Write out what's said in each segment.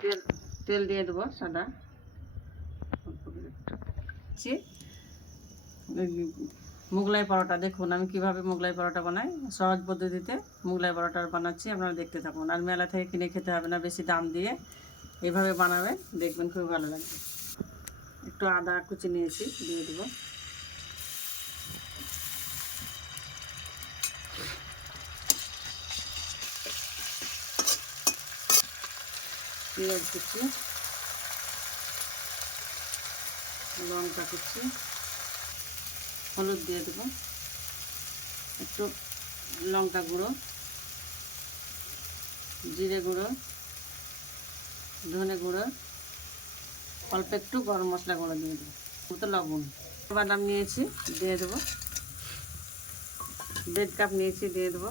তেল তেল দিয়ে দেবো সাদা। ওই মোগলাই পরোটা দেখুন, আমি কীভাবে মোগলাই পরোটা বানাই। সহজ পদ্ধতিতে মোগলাই পরোটা বানাচ্ছি, আপনারা দেখতে থাকুন। আর মেলা থেকে কিনে খেতে হবে না, বেশি দাম দিয়ে এভাবে বানাবেন, দেখবেন খুব ভালো লাগবে। একটু আদা কুচি নিয়েছি, দিয়ে দেবো। পেঁয়াজ কুচি লঙ্কা কুচি হলুদ দিয়ে দেবো। একটু লঙ্কা গুঁড়ো, জিরে গুঁড়ো, ধনে গুঁড়ো, অল্প একটু গরম মশলা গুঁড়ো দিয়ে দেবো। মতো লবণ। বাদাম নিয়েছি, দিয়ে দেবো। দেড় কাপ নিয়েছি, দিয়ে দেবো।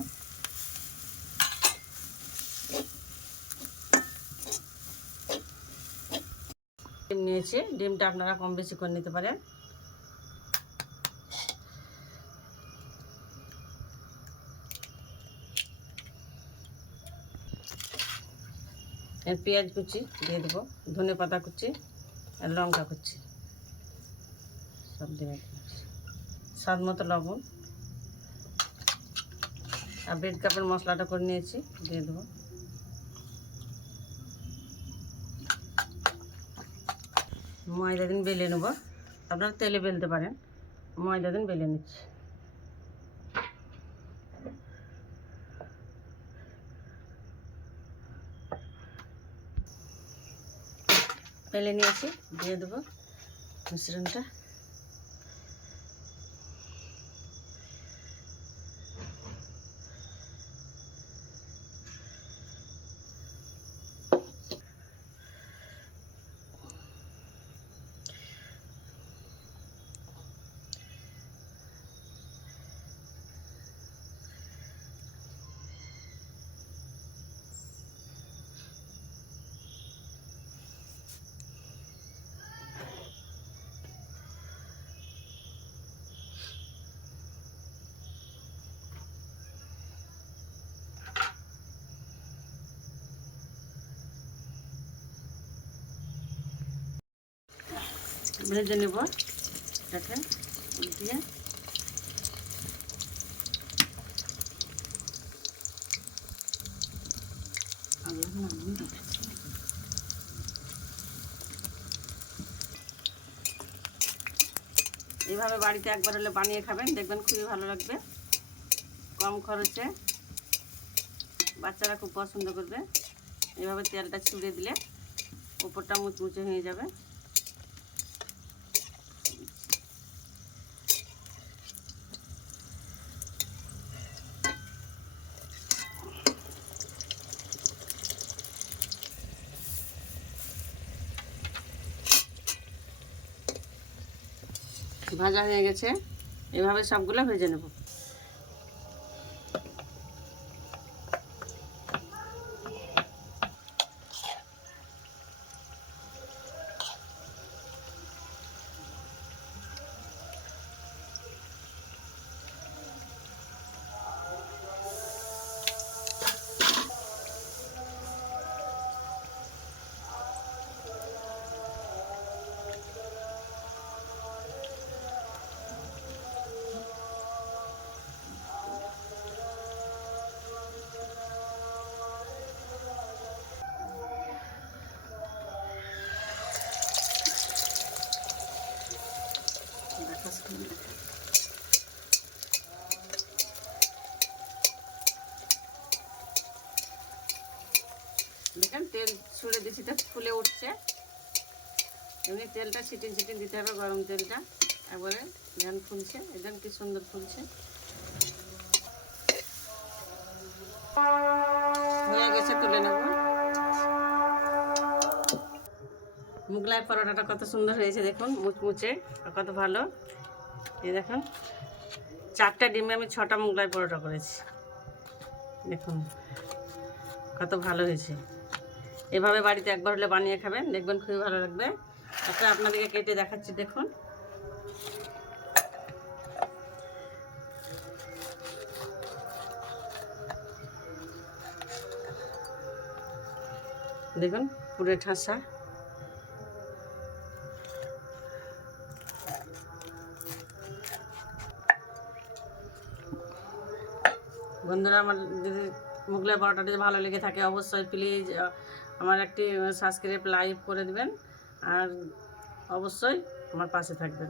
নিয়েছি। ডিমটা আপনারা কম বেশি করে নিতে পারেন। পেঁয়াজ কুচি দিয়ে দেবো, ধনে পাতা কুচি আর লঙ্কা কুচি। সব দিয়ে স্বাদ মতো লবণ। আর ব্রেড কাপের মশলাটা করে নিয়েছি, দিয়ে দেবো। ময়দা দিন বেলে নেব। আপনারা তেলে বেলতে পারেন। ময়দা দিন বেলে নিচ্ছি। বেলে নিয়েছি, দিয়ে দেবো মিশ্রণটা। ভেজে নেব। এটাকে নাম এইভাবে বাড়িতে একবার হলে বানিয়ে খাবেন, দেখবেন খুবই ভালো লাগবে। কম খরচে বাচ্চারা খুব পছন্দ করবে। এভাবে তেলটা ছুড়ে দিলে উপরটা মুচমুচে হয়ে যাবে। ভাজা হয়ে গেছে। এভাবে সবগুলো ভেজে নেব। দেখেন তেল ছুঁড়ে দিচ্ছি তো ফুলে উঠছে। এমনি তেলটা ছিটিন ছিটিন দিতে হবে, গরম তেলটা। একবারে যেন ফুলছে একদম কি সুন্দর ফুলছে। হয়ে গেছে, তুলে নেব। মুগলাই পরোটাটা কত সুন্দর হয়েছে দেখুন, মুচমুচে আর কত ভালো। এই দেখুন, চারটা ডিমে আমি ছটা মুগলাই পরোটা করেছি। দেখুন, কত ভালো হয়েছে। এভাবে বাড়িতে একবার হলে বানিয়ে খাবেন, দেখবেন খুবই ভালো লাগবে। একটা আপনাদেরকে কেটে দেখাচ্ছি, দেখুন। দেখুন, পুরে ঠাসা। বন্ধুরা, আমার যদি মুগলাই পরোটাটি যদি ভালো লেগে থাকে, অবশ্যই প্লিজ আমার একটি সাবস্ক্রাইব লাইভ করে দেবেন। আর অবশ্যই আমার পাশে থাকবেন।